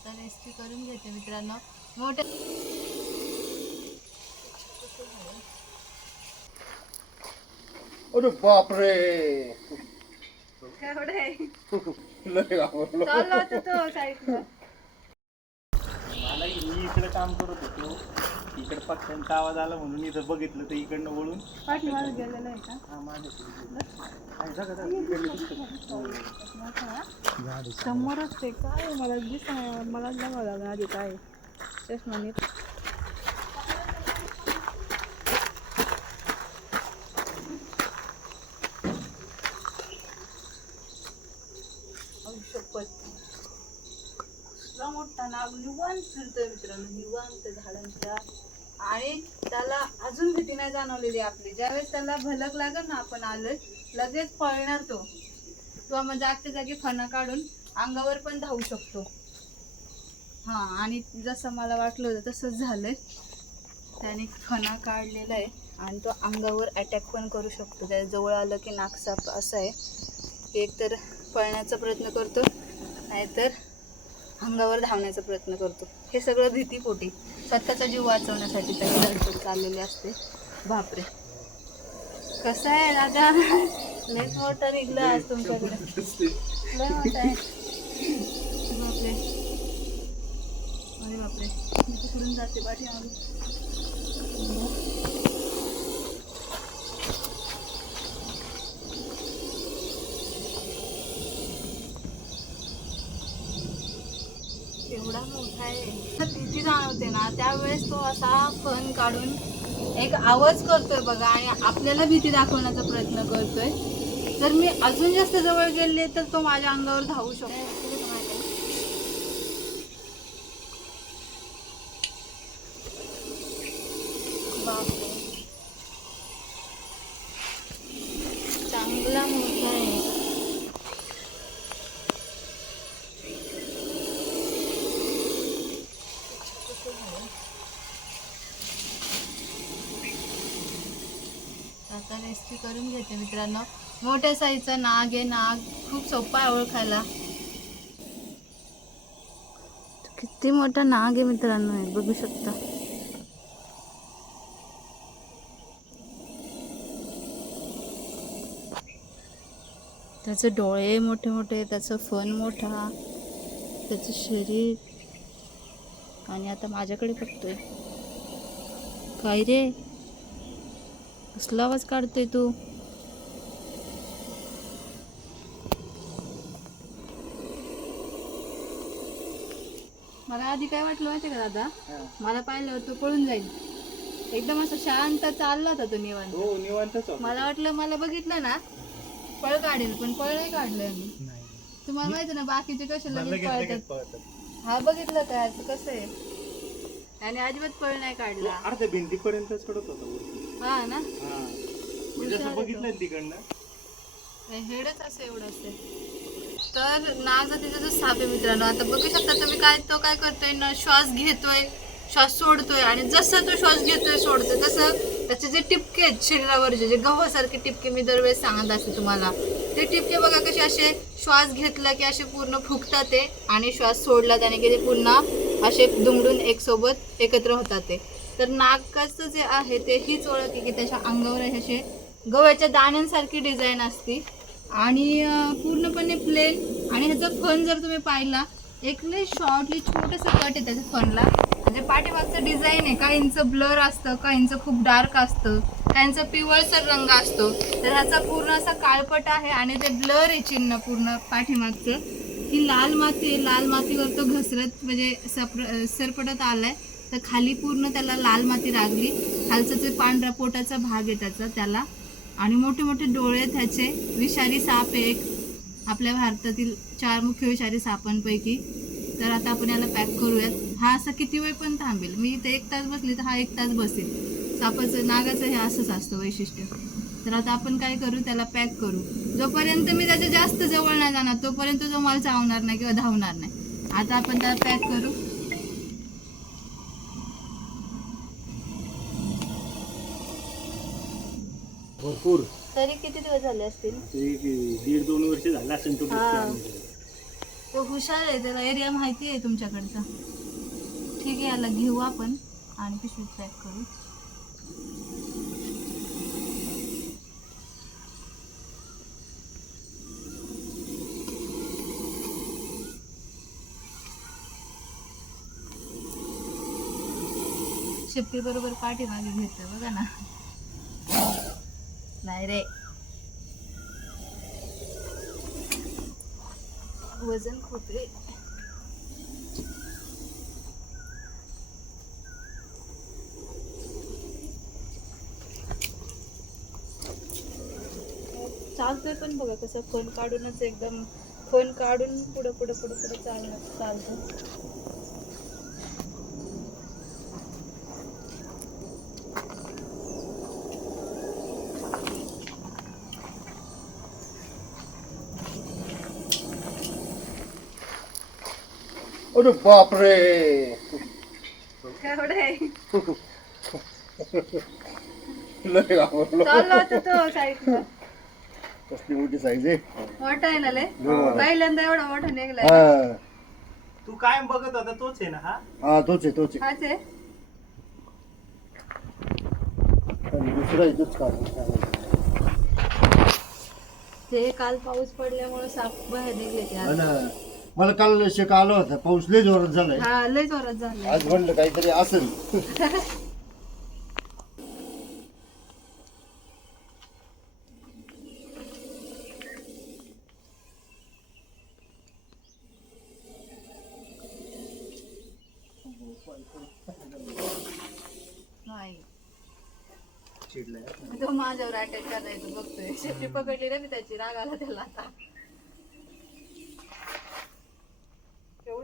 आता रेस्क्यू करून घेते मित्रांनो. मोठे अरे बापरे. लय आवडलं. चाललो होतो तो साईडला. मला मी इकडे काम करत होतो. इकडे पक्ष्यांचा आवाज आला म्हणून इथं बघितलं तर इकडनं वळून. पाठीमागे गेलेला आहे का? हा माझ्या. समोरच ते काय मला दिसत मला बघावं लागलं आधी काय चष्माने. मोठा नाग निवांत फिरतोय मित्रांनो निवांत झाडांच्या आणि त्याला अजून भीती नाही जाणवलेली आपली. ज्यावेळेस त्याला भलक लागल ना आपण आलोय लगेच पळणार तो. किंवा मग जागच्या जागी फणा काढून अंगावर पण धावू शकतो. हा आणि जसं मला वाटलं होतं तसंच झालंय. त्याने फणा काढलेला आहे आणि तो अंगावर अटॅक पण करू शकतो. त्या जवळ आलं की नाकसाप असं आहे. एक एकतर पळण्याचा प्रयत्न करतो नाहीतर अंगावर धावण्याचा प्रयत्न करतो. हे सगळं भीतीपोटी. स्वतःचा जीव वाचवण्यासाठी त्याची धडपड चाललेली असते. बापरे. कसं आहे दादा लयच मोठा निघला आज तुमच्याकडे. लय मोठा आहे. बापरे. अरे बापरे. मी तिकडून जाते पाठी एवढा मोठा आहे भीती जाणवते ना त्यावेळेस तो असा फन काढून एक आवाज करतोय बघा आणि आपल्याला भीती दाखवण्याचा प्रयत्न करतोय. जर मी अजून जास्त जवळ गेले तर तो माझ्या अंगावर धावू शकतो बापरे चांगला मोठा आहे आता रेस्क्यू करून घेते मित्रांनो. मोठ्या साईजचा नाग आहे. नाग खूप सोपा आहे ओळखायला. किती मोठा नाग आहे मित्रांनो हे बघू शकता. त्याचे डोळे मोठे मोठे त्याचं फन मोठा त्याचं शरीर. आणि आता माझ्याकडे बघतोय. काय रे? कसला आवाज काढतोय तू मला आधी काय वाटलं माहिती का दादा. मला पाहिलं तो पळून जाईल एकदम असं शांत चालला होता तो निवांत हो. मला वाटलं मला बघितलं ना पळ काढेल पण पळ नाही काढलंय मी. तुम्हाला माहिती ना बाकीचे कसे लगेच पळतात. हा बघितलं का याचं कसं आहे आणि अजिबात पळ नाही काढला अर्ध्या भिंतीपर्यंतच पडत होता. हा ना? हा. म्हणजे बघितलं ना तिकडनं? हेडच असं एवढं असते तर नाग तिचा जो साप आहे मित्रांनो आता बघू शकता तुम्ही काय तो काय करतोय ना श्वास घेतोय श्वास सोडतोय आणि जसं तो श्वास घेतोय सोडतोय तसं त्याचे जे टिपके आहेत शरीरावरचे जे गव्हासारखे टिपके मी दरवेळेस सांगत असते तुम्हाला ते टिपके बघा कसे असे श्वास घेतला की असे पूर्ण फुगतात ते आणि श्वास सोडला त्याने की ते पुन्हा असे दुमडून एक सोबत एकत्र होतात ते. तर नाकाचं जे आहे ते हीच ओळख आहे की त्याच्या अंगावर असे गव्हाच्या दाण्यांसारखी डिझाईन असती. आणि पूर्णपणे प्लेन आणि ह्याचा फन जर तुम्ही पाहिला एक लय शॉर्टली छोटंसं कट आहे त्याच्या फनला. म्हणजे पाठीमागचं डिझाईन आहे. काहींचं ब्लर असतं काहींचं खूप डार्क असतं काहींचं पिवळसर रंग असतो. तर ह्याचा पूर्ण असा काळपट आहे आणि ते ब्लर आहे चिन्ह पूर्ण पाठीमागचं. ही लाल माती आहे. लाल मातीवर तो घसरत म्हणजे सपर सरपटत आलाय. तर खाली पूर्ण त्याला लाल माती लागली. खालचं ते पांढरा पोटाचा भाग आहे त्याचा त्याला. आणि मोठे मोठे डोळे आहेत त्याचे विषारी साप आहे एक. आपल्या भारतातील चार मुख्य विषारी सापांपैकी. तर आता आपण याला पॅक करूयात. हा असा किती वेळ पण थांबेल. मी इथे एक तास बसली तर हा एक तास बसेल. सापाचं नागाचं हे असंच असतं वैशिष्ट्य. तर आता आपण काय करू? त्याला पॅक करू. जोपर्यंत मी त्याच्या जास्त जवळ नाही जाणार तोपर्यंत जो मला चावणार नाही किंवा धावणार नाही. आता आपण त्याला पॅक करू. भरपूर. तरी किती दिवस झाले असतील? एक दीड दोन वर्ष झालं असेल तो हा. हुशार आहे त्याला एरिया माहिती आहे तुमच्याकडचा. ठीक आहे याला घेऊ आपण आणि पिशवीत पॅक करू. शेपटी बरोबर पाठीमागे घेतोय बघा ना. नाही रे. वजन खूप आहे चालतोय पण बघा कसं फोन काढूनच एकदम फोन काढून पुढं पुढं पुढं पुढं चालणार चालतं. अरे बापरे. एवढं. आहे लय घाबरलो चाललो होता तो साईडला. कसली मोठी साईज आहे. मोठा आहे ना लय? हो. पहिल्यांदा एवढा मोठा निघलाय. हा. तू कायम बघत होता तोच आहे ना हा? हा तोच आहे तोच आहे. हाच आहे? आणि दुसरा इथंच काढ ते काल पाऊस पडल्यामुळे साप बाहेर निघले ते आज. मला काल शेक आला होता. पाऊस लय जोरात झालाय. हा लय जोरात झालं आज म्हणलं काहीतरी असेल. चिडलाय तो माझ्यावर अटॅक करायचं बघतोय. शेपटी पकडली ना मी त्याची. राग आला त्याला आता.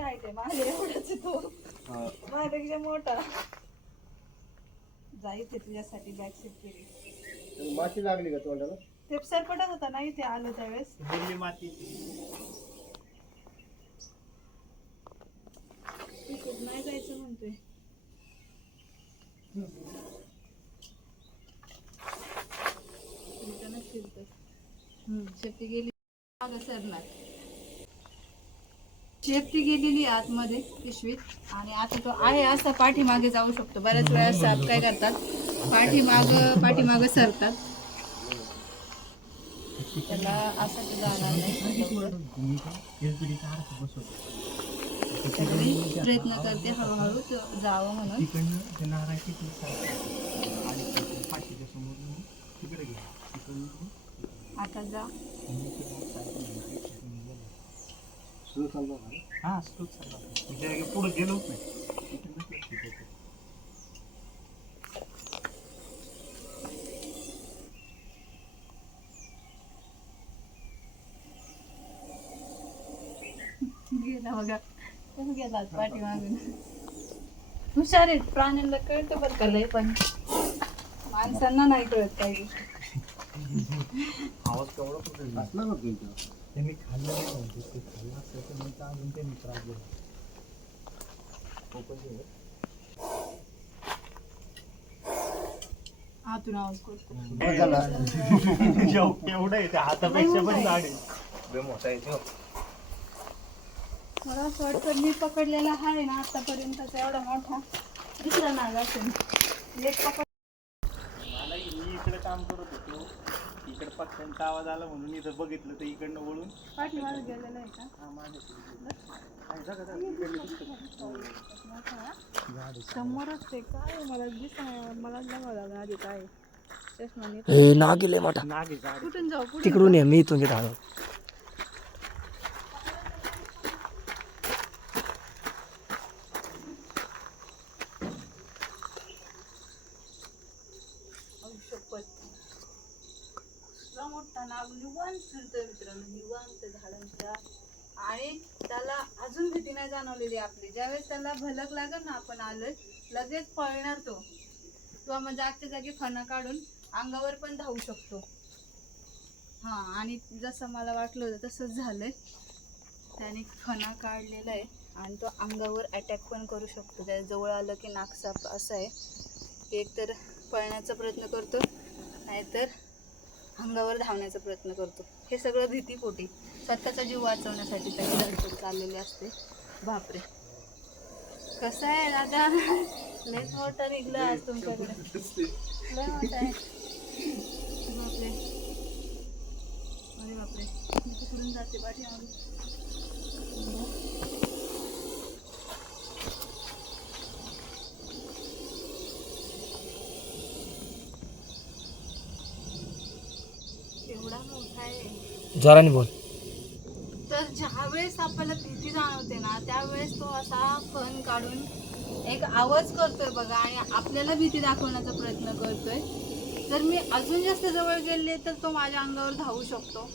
आहे माझ्या एवढाच तो. माझ्यापेक्षा मोठा. जायचे तुझ्यासाठी बॅक सीट केली. माती लागली का तोंडाला? ते सरपटत होता नाही ते आलं त्यावेळेस? बोलली माती. तिकडं नाही जायचं म्हणतोय. हम्म, शेपटी गेली. मागं सरणार शेपटी गेलेली आहे आतमध्ये पिशवीत. आणि आता तो आहे असा पाठीमागे जाऊ शकतो. बऱ्याच वेळा साप काय करतात? पाठीमाग पाठीमाग सरतात. त्याला असं जाणार नाही. प्रयत्न करते हळूहळू जावं म्हणून. आता जा नारळ किती आणि फाशीच्या समोर तिकडे घे तिकडनं आता जा सुरू चालला ना? हा तोच चालला म्हणजे पुढे गेलोच नाही. गेला बघा. कसं गेला हुशार आहेत. प्राण्यांना कळतं बरं का लय पण. माणसांना नाही कळत काही गोष्टी. आवाज केवढा असला का तुमच्या त्यांनी खाल्लं नाही म्हणजे ते खाल्लं असतं तर मग अजून त्यांनी त्रास दिला ओपन केलं आतून आवाज करतो बरं झाला. जेव- एवढं आहे ते हातापेक्षा पण जाड मोठा आहे तो. मला असं वाटतं मी पकडलेला आहे ना आतापर्यंतचा एवढा मोठा. दुसरा नाग असेल. एक पकड मी इकडे काम करत होतो इकडे पक्ष्यांचा आवाज आला म्हणून इथं बघितलं तर इकडनं वळून पाठीमागे गेलेला आहे का हा माझ्या. समोरच ते काय? मला दिसत नाही मला बघावं लागलं आधी काय. चष्मा. हे नाग गेले मोठा कुठून जाऊ तिकडून ये मी इथून घेत आलो शपथ इतका मोठा नाग निवांत फिरतोय मित्रांनो निवांत झाडांच्या आणि त्याला अजून भीती नाही जाणवलेली आपली. ज्यावेळेस त्याला भलक लागल ना आपण आलोय लगेच पळणार तो. किंवा मग जागच्या जागी फणा काढून अंगावर पण धावू शकतो. हा आणि जसं मला वाटलं होतं तसंच झालंय. त्याने फणा काढलेला आहे आणि तो अंगावर अटॅक पण करू शकतो. त्या जवळ आलं की नाकसाप असं आहे. एक तर पळण्याचा प्रयत्न करतो नाहीतर अंगावर धावण्याचा प्रयत्न करतो. हे सगळं भीतीपोटी. स्वतःचा जीव वाचवण्यासाठी त्याची धडपड चाललेली असते. बापरे. कसं आहे दादा? लयच मोठा निघला आज तुमच्याकडे. लय मोठा आहे. बापरे. अरे बापरे. तिकडून जाते बाटी एवढा मोठा आहे. जोराने बोल तर ज्यावेळेस आपल्याला भीती जाणवते ना त्यावेळेस तो असा फन काढून एक आवाज करतोय बघा आणि आपल्याला भीती दाखवण्याचा प्रयत्न करतोय. जर मी अजून जास्त जवळ गेले तर तो माझ्या अंगावर धावू शकतो.